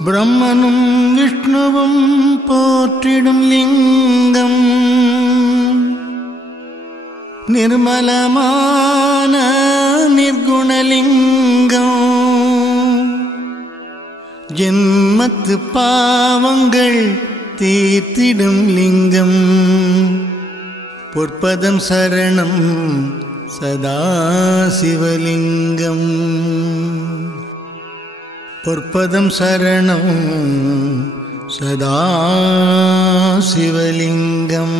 பிரம்மனும் விஷ்ணுவும் போற்றிடும் லிங்கம் நிர்மலமான நிர்குணலிங்கம் ஜென்மத்து பாவங்கள் தீர்த்திடும் லிங்கம் பொற்பதம் சரணம் சதாசிவலிங்கம் பொற்பதம் சரணம் சதாசிவலிங்கம்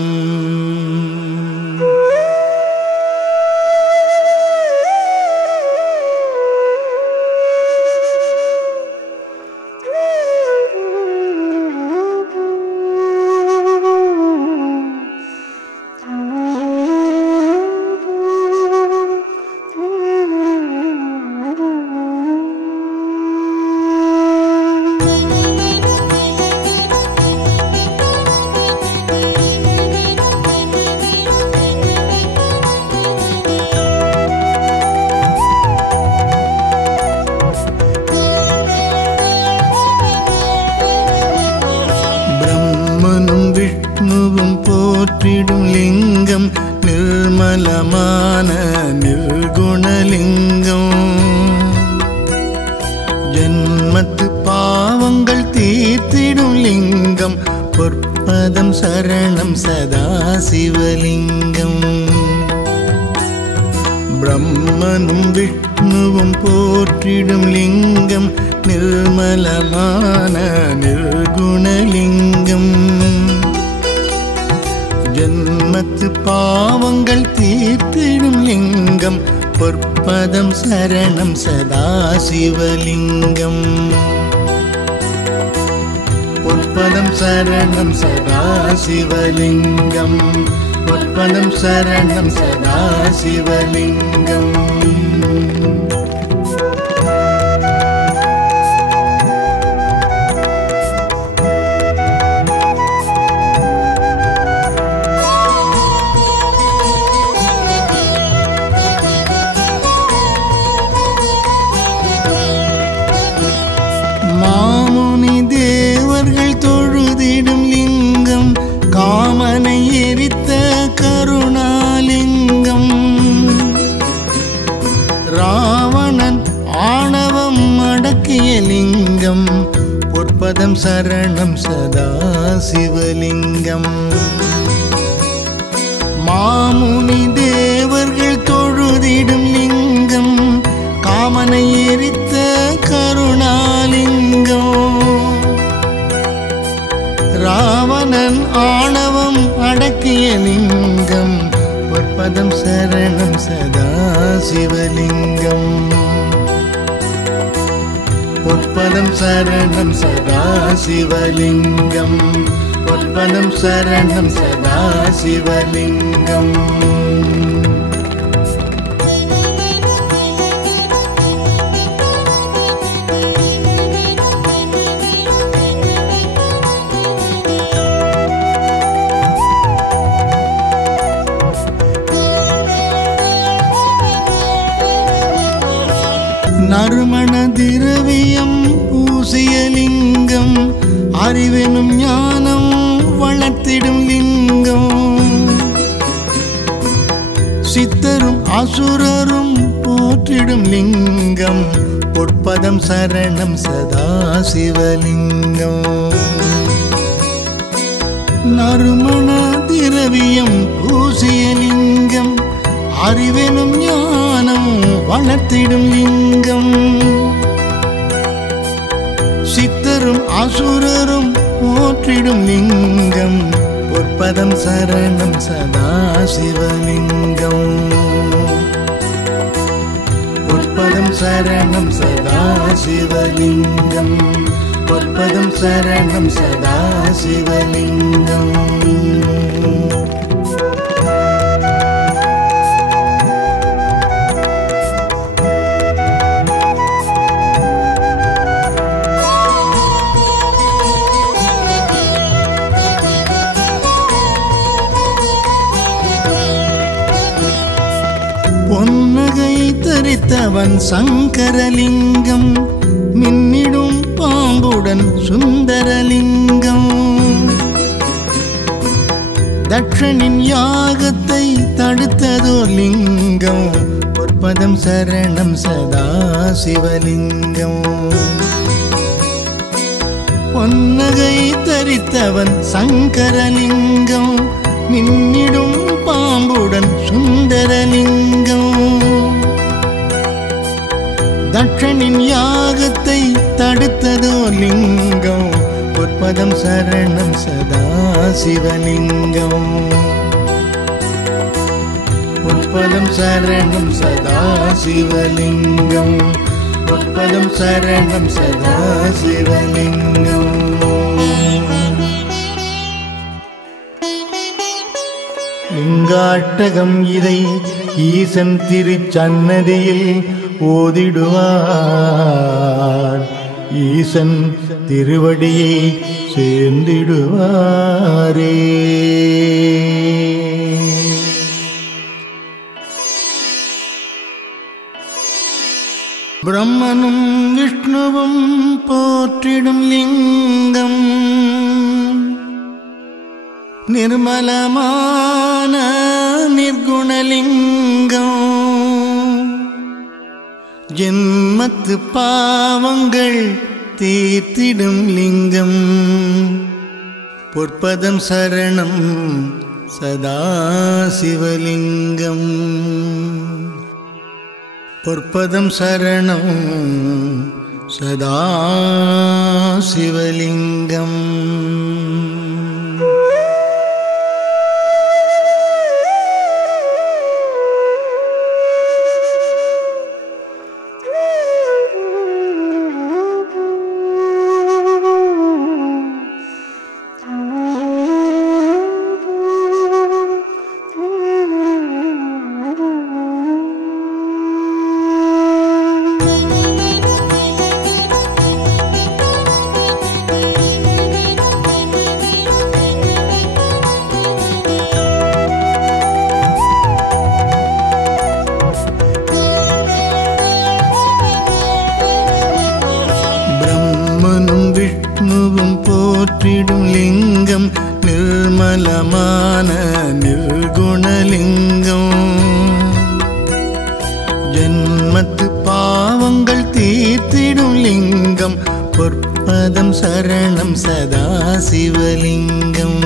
போற்றிடும் லிங்கம் நிர்மலமான நிர்குணலிங்கம் ஜன்மத்து பாவங்கள் தீர்த்திடும் லிங்கம் பொற்பதம் சரணம் சதாசிவலிங்கம் பிரம்மனும் விஷ்ணுவும் போற்றிடும் லிங்கம் நிர்மலமான நிர்குணலிங்கம் ஜன்மத்து பாவங்கள் தீர்த்திடும் லிங்கம் பொற்பதம் சரணம் சதாசிவலிங்கம் பொற்பதம் சரணம் சதாசிவலிங்கம் பொற்பதம் சரணம் சதாசிவலிங்கம் மாமுனி தேவர்கள் தொழுதிடும் லிங்கம் காமனை எரித்த கருணாலிங்கம் ராவணன் ஆணவம் அடக்கிய லிங்கம் பொற்பதம் சரணம் சதாசிவலிங்கம் மாமுனி தேவர்கள் தொழுதிடும் லிங்கம் காமனை எரித்த கருணாலிங்கம் ராவணன் ஆணவம் அடக்கிய லிங்கம் பொற்பதம் சரணம் சதாசிவலிங்கம் பொற்பதம் சரணம் சதாசிவலிங்கம் பொற்பதம் சரணம் சதாசிவலிங்கம் நறுமண திரவியம் பூசிய லிங்கம் அறிவெனும் ஞானம் வளர்த்திடும் லிங்கம் சித்தரும் அசுரரும் போற்றிடும் லிங்கம் பொற்பதம் சரணம் சதாசிவலிங்கம் நறுமண திரவியம் பூசிய லிங்கம் அறிவெனும் ஞானம் வளர்த்திடும் லிங்கம் சித்தரும் அசுரரும் போற்றிடும் லிங்கம் பொற்பதம் சரணம் சதாசிவலிங்கம் பொற்பதம் சரணம் சதாசிவலிங்கம் பொற்பதம் சரணம் சதாசிவலிங்கம் பொன்னகை தரித்தவன் சங்கரலிங்கம் மின்னிடும் பாம்புடன் சுந்தரலிங்கம். தட்சனின் யாகத்தை தடுத்ததோர் லிங்கம். பொற்பதம் சரணம் சதா சிவலிங்கம். பொன்னகை தரித்தவன் சங்கரலிங்கம். மின்னிடும் பாம்புடன் சுந்தரலிங்கம். தட்சனின் யாகத்தை தடுத்ததோர் லிங்கம். பொற்பதம் சரணம் சதா சிவலிங்கம். பொற்பதம் சரணம் சதா சிவலிங்கம். பொற்பதம் சரணம் சதா சிவலிங்கம். லிங்காட்டகம் இதை ஈசன் திருச்சன்னதியில் ஓதிடுவார். ஈசன் திருவடியை சேர்ந்திடுவாரே. பிரம்மனும் விஷ்ணுவும் போற்றிடும் லிங்கம். நிர்மலமான நிர்குணலிங்கம். ஜென்மத்து பாவங்கள் தீர்த்திடும் லிங்கம். பொற்பதம் சரணம் சதா சிவலிங்கம். பொற்பதம் சரணம் சதா சிவலிங்கம். போற்றிடும் லிங்கம். நிர்மலமான நிர்குணலிங்கம். ஜன்மத்து பாவங்கள் தீர்த்திடும் லிங்கம். பொற்பதம் சரணம் சதா சிவலிங்கம்.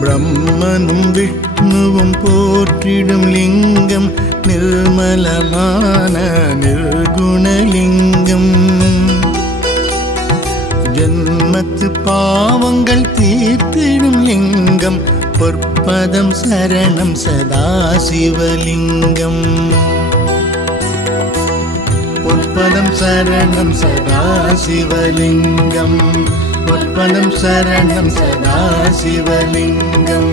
பிரம்மனும் விஷ்ணுவும் போற்றிடும் லிங்கம். நிர்மலமான நிர்குணலிங்கம். ஜன்மத்து பாவங்கள் தீர்த்திடும் லிங்கம். பொற்பதம் சரணம் சதா சிவலிங்கம். பொற்பதம் சரணம் சதா சிவலிங்கம். பொற்பதம் சரணம் சதா சிவலிங்கம்.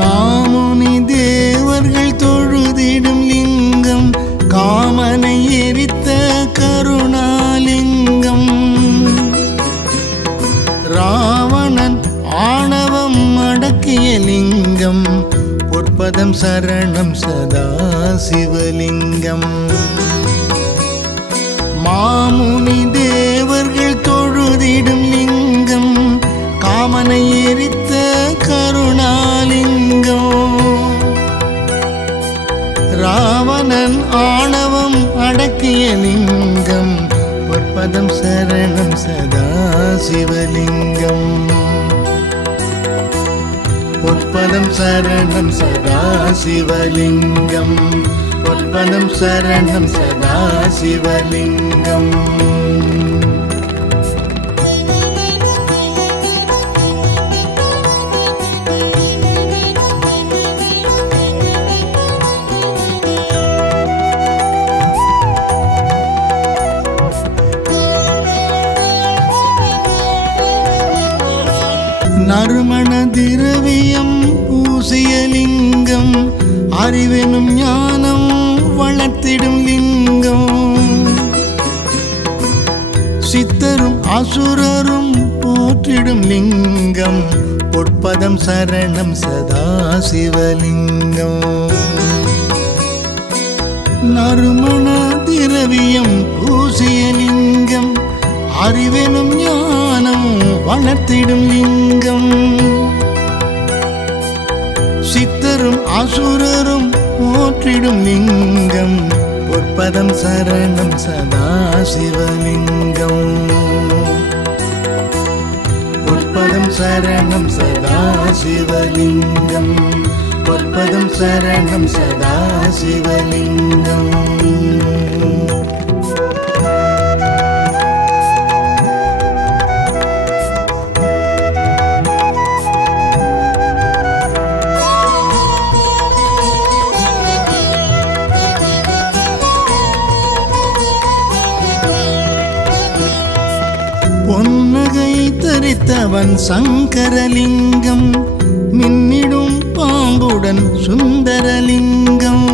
மாமுனி தேவர்கள் தொழுதிடும் லிங்கம். காமனை எரித்த கருணாலிங்கம். ராவணன் ஆணவம் அடக்கிய லிங்கம். பொற்பதம் சரணம் சதா சிவலிங்கம். மாமுனி தேவர்கள் தொழுதிடும் லிங்கம். காமனை எரித்த கருணாலிங்கம். ராவணன் ஆணவம் அடக்கிய லிங்கம். பொற்பதம் சரணம் சதா சிவலிங்கம். பொற்பதம் சரணம் சதா சிவலிங்கம். பொற்பதம் சரணம் சதா சிவலிங்கம். நறுமண திரவியம் பூசிய லிங்கம். அறிவெனும் ஞானம் வள வளர்த்திடும் லிங்கம் சித்தரும் அசுரரும் போற்றிடும் லிங்கம் பொற்பதம் சரணம் சதாசிவலிங்கம் நறுமண திரவியம் பூசிய லிங்கம் அறிவெனும் ஞானம் வளர்த்திடும் லிங்கம் சித்தரும் அசுரரும் போற்றிடும் லிங்கம் பொற்பதம் சரணம் சதாசிவலிங்கம் பொற்பதம் சரணம் சதாசிவலிங்கம் பொற்பதம் சரணம் சதாசிவலிங்கம் பொன்னகை தரித்தவன் சங்கரலிங்கம் மின்னிடும் பாம்புடன் சுந்தரலிங்கம்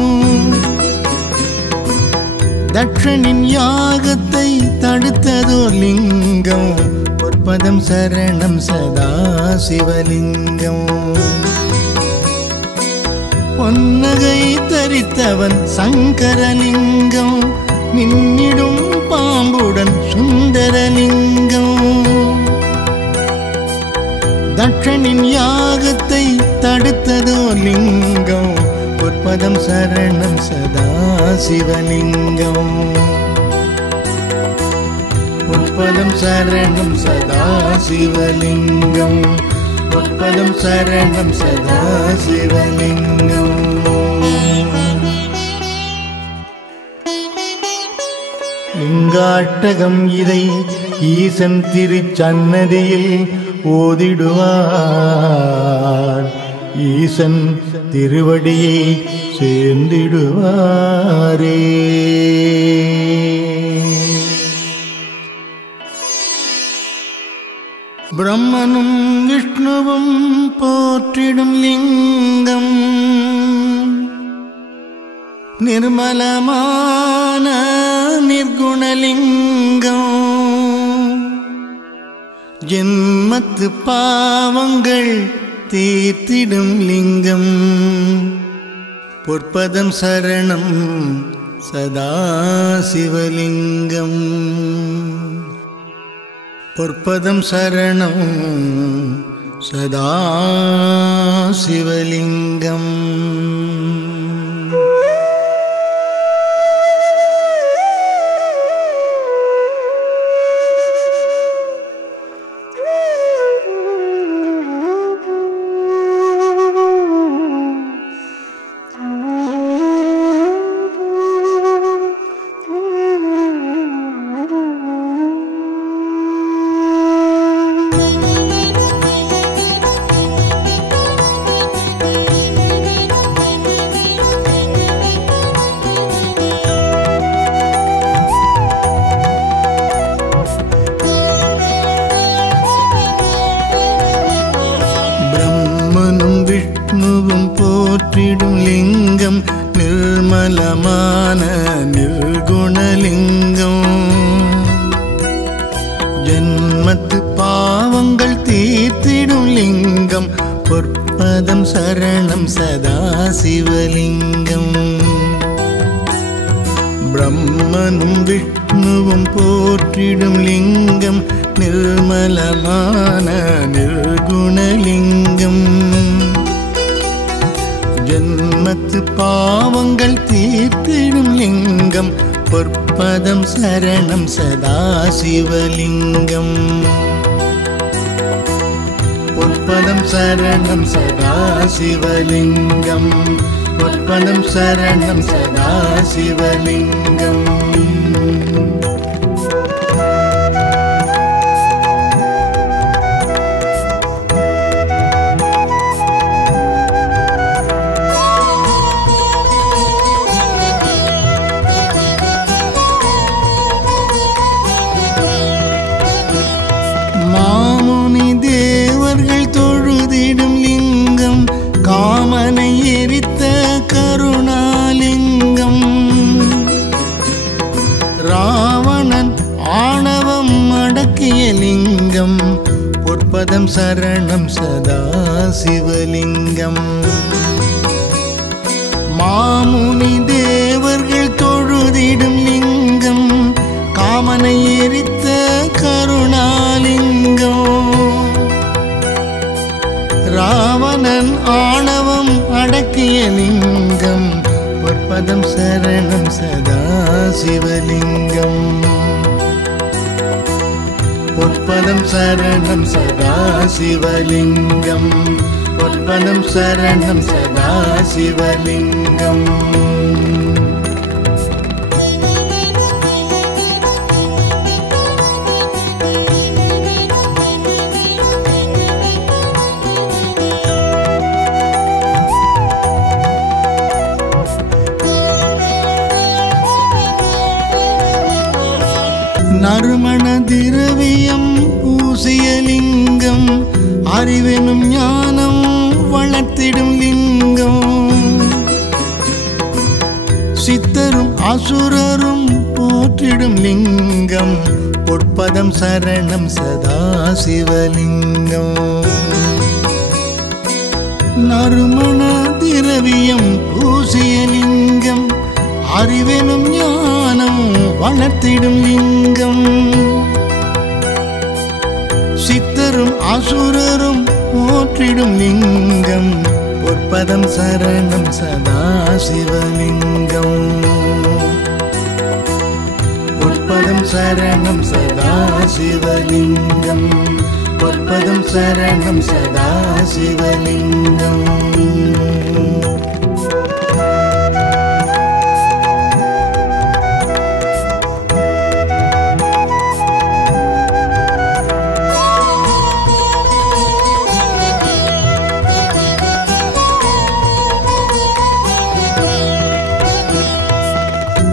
தட்சனின் யாகத்தை தடுத்ததோர் லிங்கம் பொற்பதம் சரணம் சதாசிவலிங்கம் பொன்னகை தரித்தவன் சங்கரலிங்கம் மின்னிடும் பாம்புடன் சுந்தரலிங்கம் தட்சனின் யாகத்தை தடுத்ததோ லிங்கம் பொற்பதம் சரணம் சதாசிவலிங்கம் பொற்பதம் சரணம் சதாசிவலிங்கம் பொற்பதம் சரணம் சதாசிவலிங்கம் லிங்காட்டகம் இதை ஈசன் திருச்சன்னதியில் ஓதிடுவார் ஈசன் திருவடியை சேர்ந்திடுவாரே பிரம்மனும் விஷ்ணுவும் போற்றிடும் லிங்கம் நிர்மலமான நிர்குணலிங்கம் ஜென்மத்து பாவங்கள் தீர்த்திடும் லிங்கம் பொற்பதம் சரணம் சதாசிவலிங்கம் பொற்பதம் சரணம் சதாசிவலிங்கம் போற்றிடும் லிங்கம் நிர்மலமான நிர்குணலிங்கம் ஜன்மத்து பாவங்கள் தீர்த்திடும் லிங்கம் பொற்பதம் சரணம் சதாசிவலிங்கம் பிரம்மனும் விஷ்ணுவும் போற்றிடும் லிங்கம் நிர்மலமான நிர்குணலிங்கம் ஜன்மத்து பாவங்கள் தீர்த்திடும் லிங்கம் பொற்பதம் சரணம் சதாசிவலிங்கம் பொற்பதம் சரணம் சதாசிவலிங்கம் பொற்பதம் சரணம் சதாசிவலிங்கம் மாமுனி தேவர்கள் தொழுதிடும் லிங்கம் காமனை எரித்த கருணாலிங்கம் பொற்பதம் சரணம் சதா சிவலிங்கம். மாமுனி தேவர்கள் தொழுதிடும் லிங்கம், காமனை எரித்த கருணாலிங்கம். ராவணன் ஆணவம் அடக்கிய லிங்கம், பொற்பதம் சரணம் சதா சிவலிங்கம். பொற்பதம் சரணம் சதா சிவலிங்கம், பொற்பதம் சரணம் சதா சிவலிங்கம். நறுமண திரவியம் பூசிய லிங்கம், அறிவெனும் ஞானம் வளர்த்திடும் லிங்கம். சித்தரும் அசுரரும் போற்றிடும் லிங்கம், பொற்பதம் சரணம் சதா சிவலிங்கம். நறுமண திரவியம் பூசிய லிங்கம், அறிவெனும் ஞானம் வளர்த்திடும் லிங்கம். சித்தரும் அசுரரும் போற்றிடும் லிங்கம், பொற்பதம் சரணம் சதா சிவலிங்கம். பொற்பதம் சரணம் சதா சிவலிங்கம், பொற்பதம் சரணம் சதா சிவலிங்கம்.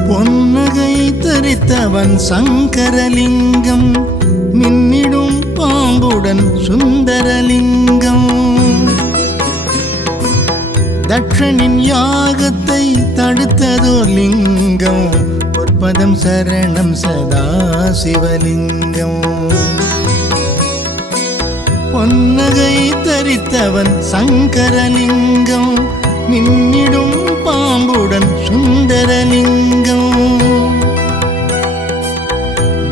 பொன்னகை தரித்தவன் சங்கரலிங்கம், மின்னிடும் பாம்புடன் சுந்தரலிங்கம். தட்சனின் யாகத்தை தடுத்ததோர் லிங்கம், பொற்பதம் சரணம் சதா சிவலிங்கம். பொன்னகை தரித்தவன் சங்கரலிங்கம், மின்னிடும் பாம்புடன் சுந்தரலிங்கம்.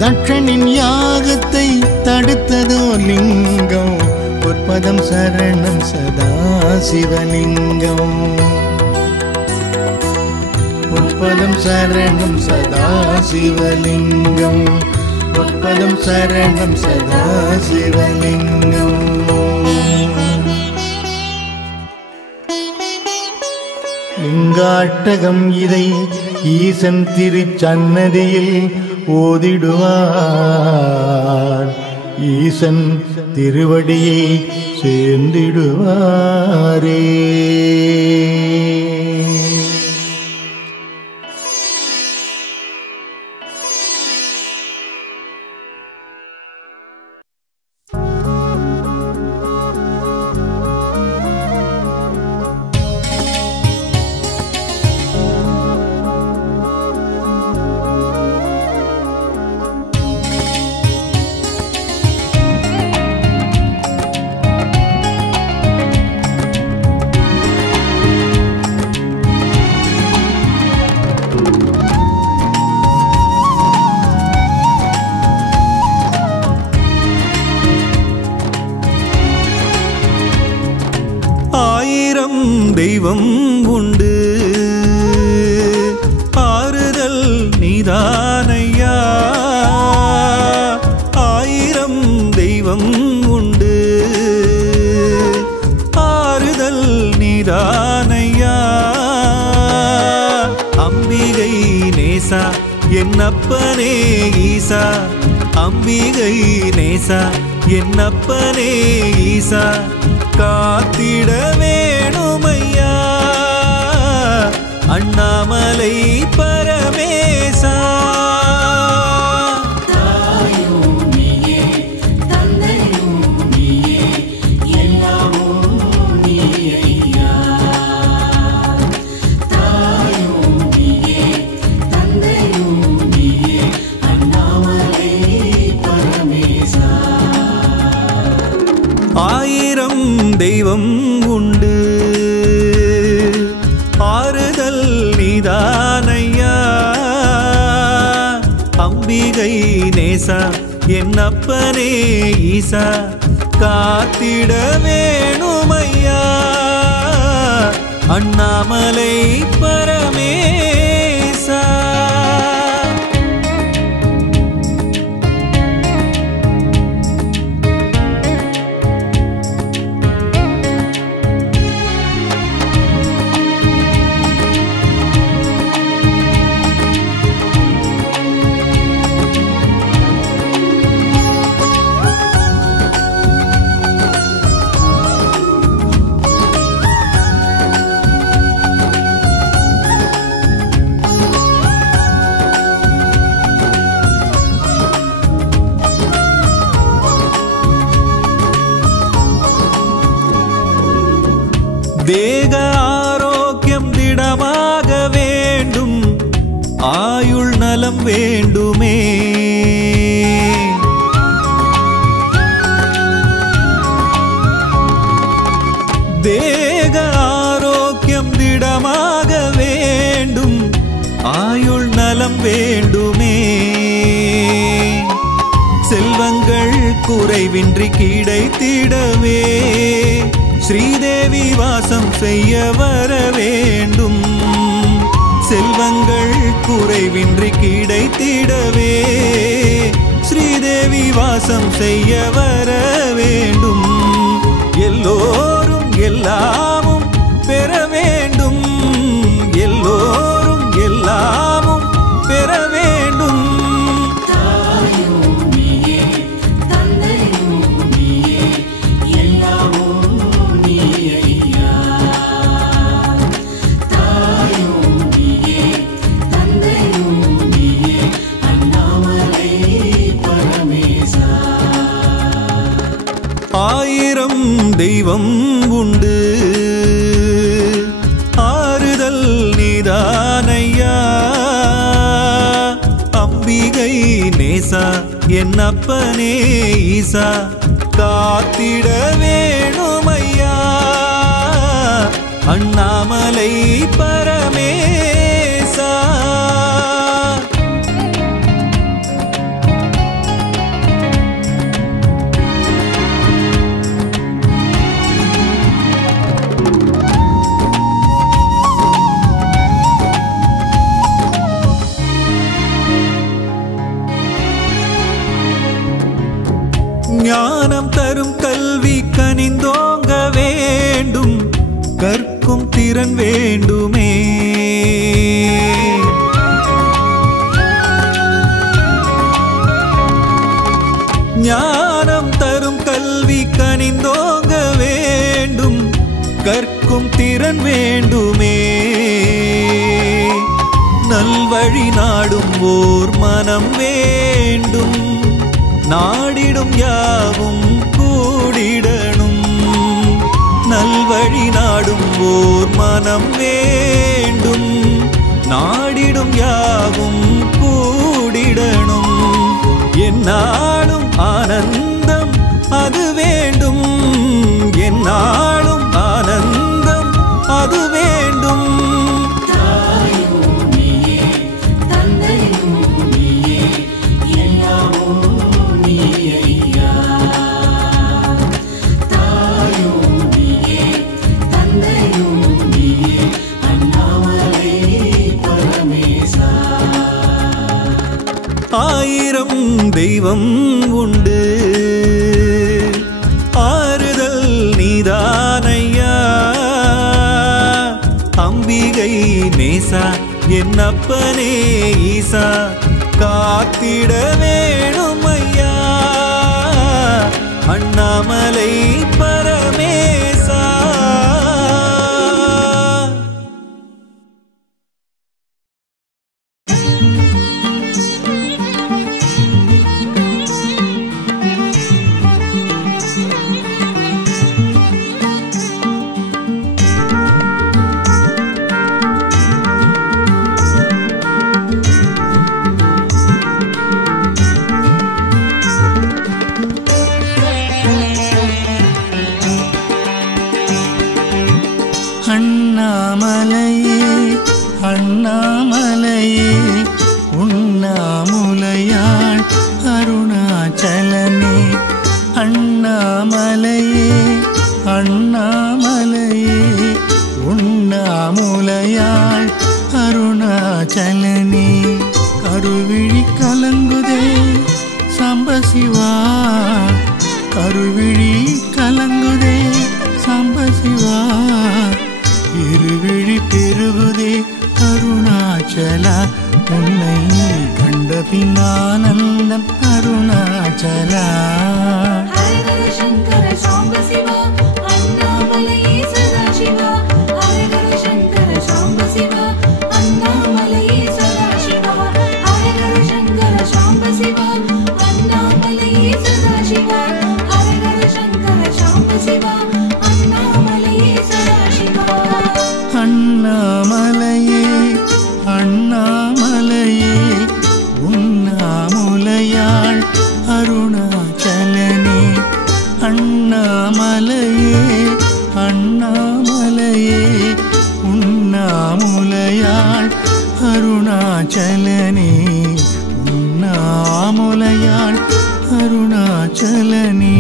தட்சனின் யாகத்தை தடுத்ததோ லிங்கம், பொற்பதம் சரணம் சதா சிவலிங்கம். பொற்பதம் சரணம் சதா சிவலிங்கம், பொற்பதம் சரணம் சதா சிவலிங்கம். லிங்காட்டகம் இதை ஈசன் திருச்சன்னதியில் ஓதிடுவார், ஈசன் திருவடியை சேர்ந்திடுவாரே. தெய்வம் உண்டு, ஆறுதல் நீதானையா. ஆயிரம் தெய்வம் உண்டு, ஆறுதல் நீதானையா. அம்பிகை நேசா என்னப்பனே ஈசா, அம்பிகை நேசா என்னப்பனே ஈசா. காத்திட வேணுமையா அண்ணாமலை பரமேசா. அம்பிகை நேசா என்னப்பனே ஈசா காத்திட வேணுமையா அண்ணாமலை பரமேசா. தேக ஆரோக்கியம் திடமாக வேண்டும் ஆயுள் நலம் வேண்டுமே தேக ஆரோக்கியம் திடமாக வேண்டும் ஆயுள் நலம் வேண்டுமே செல்வங்கள் குறைவின்றி கிடைத்திடவே ஸ்ரீதேவி வாசம் செய்ய வர வேண்டும் செல்வங்கள் குறைவின்றி கிடைத்திடவே ஸ்ரீதேவி வாசம் செய்ய வர வேண்டும் எல்லோரும் எல்லாமும் பெற வேண்டும் எல்லோரும் எல்லாமும் பெற வேண்டும் ஆயிரம் தெய்வம் உண்டு ஆறுதல் நீதானையா அம்பிகை நேசா என்னப்பனே ஈசா காத்திட வேணுமையா அண்ணாமலை பரமேசா. ஞானம் தரும் கல்வி கனிந்தோங்க வேண்டும் கற்கும் திறன் வேண்டுமே ஞானம் தரும் கல்வி கனிந்தோங்க வேண்டும் கற்கும் திறன் வேண்டுமே நல்வழி நாடும் ஓர் மனம் வேண்டும் நாடிடும் யாவும் கூடிடணும் நல்வழி நாடும் ஓர் மனம் வேண்டும் நாடிடும் யாவும் கூடிடணும் என்னாலும் ஆனந்தம் அது வேண்டும் என்னாலும் ஆனந்தம் அது வேண்டும் ஆயிரம் தெய்வம் உண்டு ஆறுதல் நீதானையா அம்பிகை நேசா என்னப்பனே ஈசா காத்திட வேணுமையா அண்ணாமலை பரமேசா. அண்ணாமலையே உண்ணாமுலையா அண்ணாமலையே உண்ணாமுலையாள் அருணாச்சலனே கருவிழி கலங்குதே சம்பசிவா கருவிழி கலங்குதே சம்பசிவா இருவிழி பெருகுதே அருணாச்சலா உன்னை கண்ட பின்னானந்தம் அருணாச்சலா ஹரஹர சங்கர சாம்ப சிவா அண்ணாமலையே சதாசிவா ஹரஹர சங்கர சாம்ப சிவா அண்ணாமலையே சதாசிவா ஹரஹர சங்கர சாம்ப சிவா அண்ணாமலையே சதாசிவா ஹரஹர சங்கர சாம்ப சிவா அண்ணாமலையே சதாசிவா அண்ணாமலையே அண்ணாமலையே உண்ணாமுலையாள் அருணாச்சலனே அண்ணாமலையே அண்ணாமலையே உண்ணாமுலையாள் அருணாச்சலனே உண்ணாமுலையாள் அருணாச்சலனே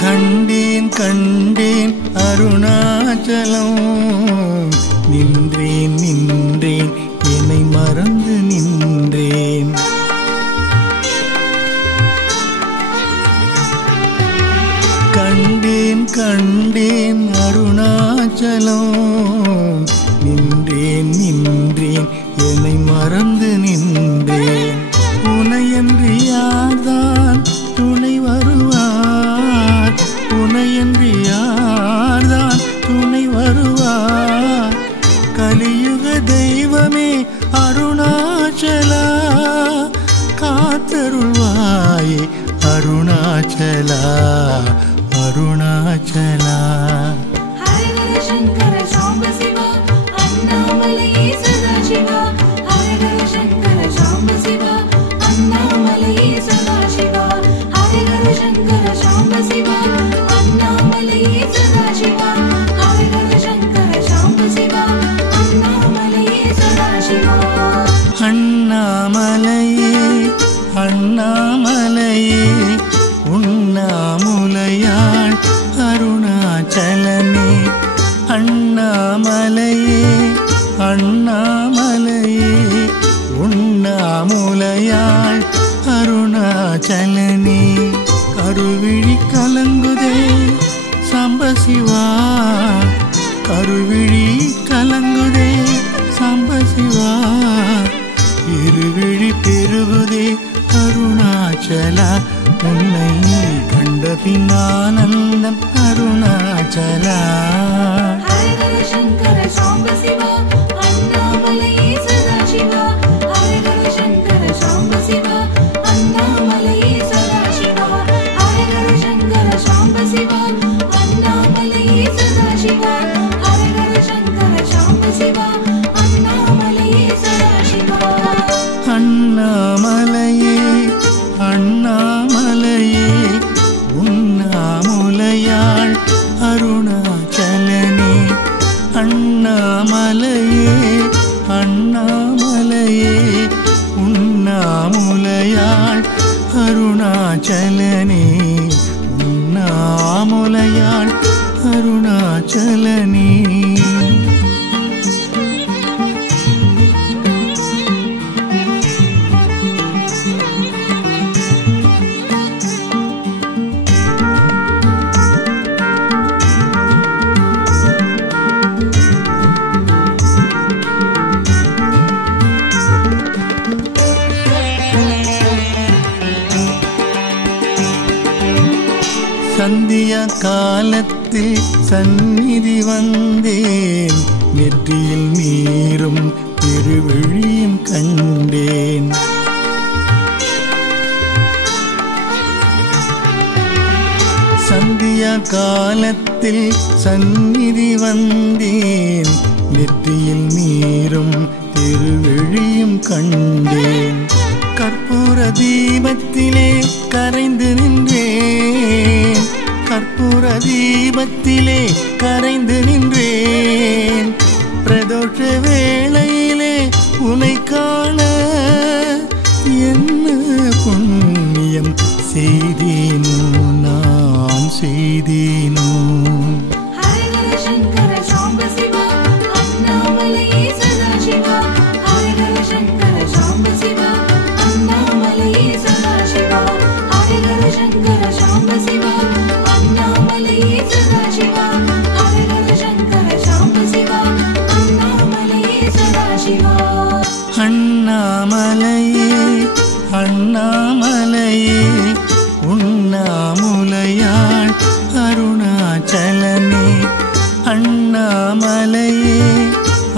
கண்டேன் கண்டேன் அருணாச்சலம் நின்றேன் நின்றேன் என்னை மறந்து நின்றேன் கண்டேன் கண்டேன் அருணாச்சலம் நின்றேன் நின்றேன் என்னை மறந்து நின்றேன் உனையன்று யார்தான் துணை வருவார் உனையன்று யார்தான் துணை வருவார் கலியுக தெய்வமே அருணாச்சலா காத்தருள்வாயே அருணாச்சலா அருணாச்சலா ஹரஹர சங்கர சாம்ப சிவா அண்ணாமலையே சதாசிவா ஹரஹர சங்கர சாம்ப சிவா அண்ணாமலையே சதாசிவா ஹரஹர சங்கர சாம்ப சிவா அண்ணாமலையே சதாசிவா ஹரஹர சங்கர சாம்ப சிவா அண்ணாமலையே சதாசிவா அண்ணாமலையே அண்ணாமலையே உண்ணாமுலையாள் அருணாச்சலனே அண்ணாமலையே அண்ணாமலையே உண்ணாமுலையாள் அருணாச்சலனே கருவிழி கலங்குதே சம்பசிவா கருவிழி கலங்குதே சம்பசிவா இருவிழி பெருகுதே அருணாச்சலா உன்னை கண்ட பின்னானந்தம் அருணாச்சலா ஹரஹர சங்கர சாம்ப சிவா அண்ணாமலையே சதாசிவா ஹரஹர சங்கர சாம்ப சிவா அண்ணாமலையே சதாசிவா ஹரஹர சங்கர சாம்ப சிவா அண்ணாமலையே சதாசிவா ஹரஹர சங்கர சாம்ப சிவா அண்ணாமலையே சதாசிவா அண்ணாமலையே அண்ணாமலையே உண்ணாமுலையாள் அருணாச்சலனே அண்ணாமலையே அண்ணாமலையே உண்ணாமுலையாள் அருணாச்சலனே உண்ணாமுலையாள் அருணாச்சலனே சந்தியா காலத்தில் சந்நிதி வந்தேன் நெற்றியில் நீரும் திருவிழியும் கண்டேன் சந்தியா காலத்தில் சந்நிதி வந்தேன், நெற்றியில் நீரும் திருவிழியும் கண்டேன். கற்பூர தீபத்திலே கரைந்து நின்றேன், கற்பூர தீபத்திலே கரைந்து நின்றேன். பிரதோஷ வேளையிலே உனை காண என்ன புண்ணியம் செய்தேனோ நான் செய்தேனோ. ஹரஹர சங்கர சாம்ப சிவா அண்ணாமலையே சதாசிவா. ஹரஹர சங்கர சாம்ப சிவா அண்ணாமலையே சதாசிவா. ஹரஹர சங்கர சாம்ப சிவா அண்ணாமலையே சதாசிவா. ஹரஹர சங்கர சாம்ப சிவா அண்ணாமலையே சதாசிவா. அண்ணாமலையே அண்ணாமலையே உண்ணாமுலையாள் அருணாச்சலனே. அண்ணாமலையே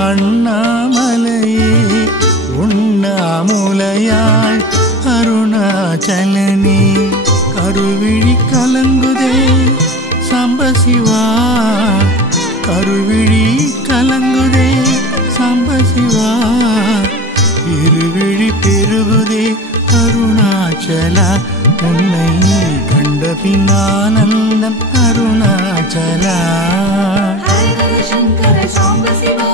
அண்ணாமலையே உண்ணாமுலையாள் அருணாச்சலனே. கருவிழி கலங்குதே சாம்பசிவா, கருவிழி கலங்குதே சாம்பசிவா. இருவிழி பெருகுதே அருணாச்சலா, உன்னை கண்ட பின்னானந்தம் அருணாச்சலா. ஹரஹர சங்கர சாம்ப சிவா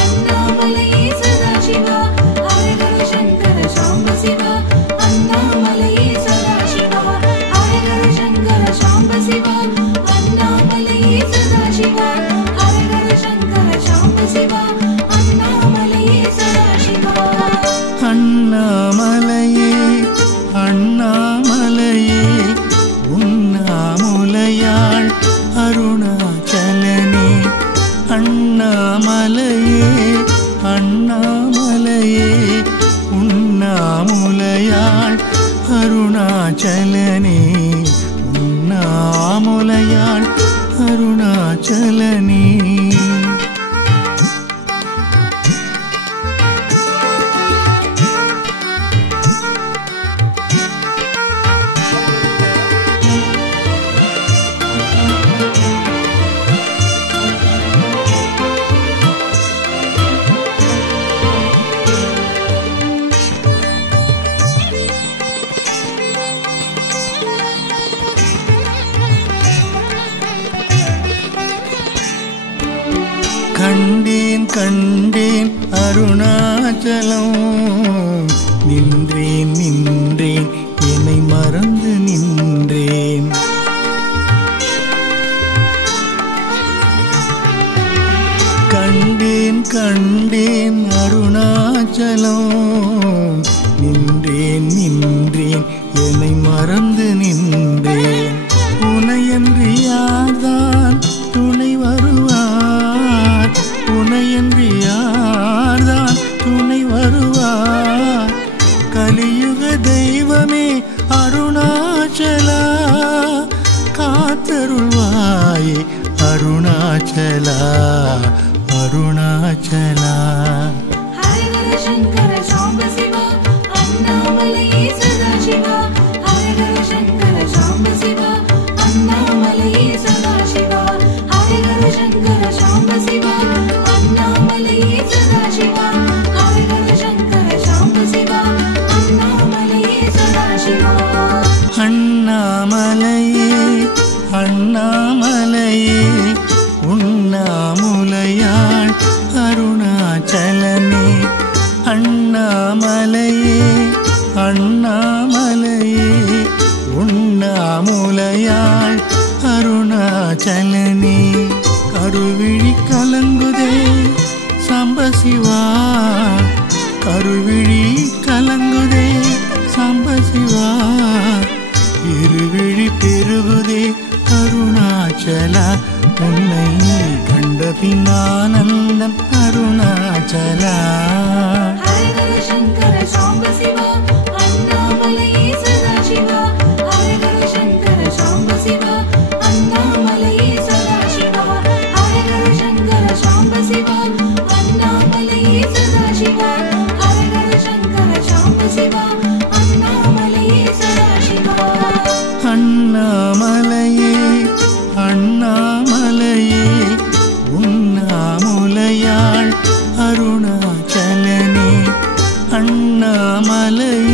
அண்ணாமலையே சதாசிவா. ஹரஹர சங்கர சாம்ப சிவா அண்ணாமலையே சதாசிவா. ஹரஹர சங்கர சாம்ப சிவா அண்ணாமலையே சதாசிவா. ஹரஹர சங்கர சாம்ப சிவா அண்ணாமலையே சதாசிவா. அண்ணாமலையே அண்ணாமலையே உண்ணாமுலையாள் அருணாச்சலனே. அண்ணாமலையே அண்ணாமலையே உண்ணாமுலையாள் அருணாச்சலனே. உண்ணாமுலையாள் அருணாச்சலனே. கண்டேன் கண்டேன் அருணாச்சலம், நின்றேன் நின்றேன் என்னை மறந்து நின்றேன். கண்டேன் கண்டேன் அருணாச்சலம், நின்றேன் நின்றேன் என்னை மறந்து நின்றேன். உனையன்றி யார்தான் துணை வருவார், உனையன்றி யார்தான் துணை வருவார். கலியுக தெய்வமே அருணாச்சலா, காத்தருள்வாயே அருணாச்சலா அருணாச்சலா. ஹரஹர சங்கர சாம்ப சிவா அண்ணாமலையே சதாசிவா. ஹரஹர சங்கர சாம்ப சிவா அண்ணாமலையே சதாசிவா. ஹரஹர சங்கர சாம்ப சிவா அண்ணாமலையே சதாசிவா. ஹரஹர சங்கர சாம்ப சிவா அண்ணாமலையே சதாசிவா. அண்ணாமலையே அண்ணாமலையே உண்ணாமுலையாள் அருணாச்சலனே. அண்ணாமலையே அண்ணாமலையே உண்ணாமுலையாள் அருணாச்சலனே. கருவிழி கலங்குதே சாம்பசிவா, கருவிழி கலங்குதே சாம்பசிவா. இருவிழி பெருகுதே அருணாச்சலா, உன்னை கண்ட பின்னானந்தம் அருணாச்சலா. ஹரஹர சங்கர சாம்ப சிவா அண்ணாமலையே சதாசிவா. ஹரஹர சங்கர சாம்ப சிவா அண்ணாமலையே சதாசிவா. ஹரஹர சங்கர சாம்ப சிவா அண்ணாமலையே சதாசிவா. ஹரஹர சங்கர சாம்ப சிவா அண்ணாமலையே சதாசிவா. அண்ணாமலையே அண்ணாமலையே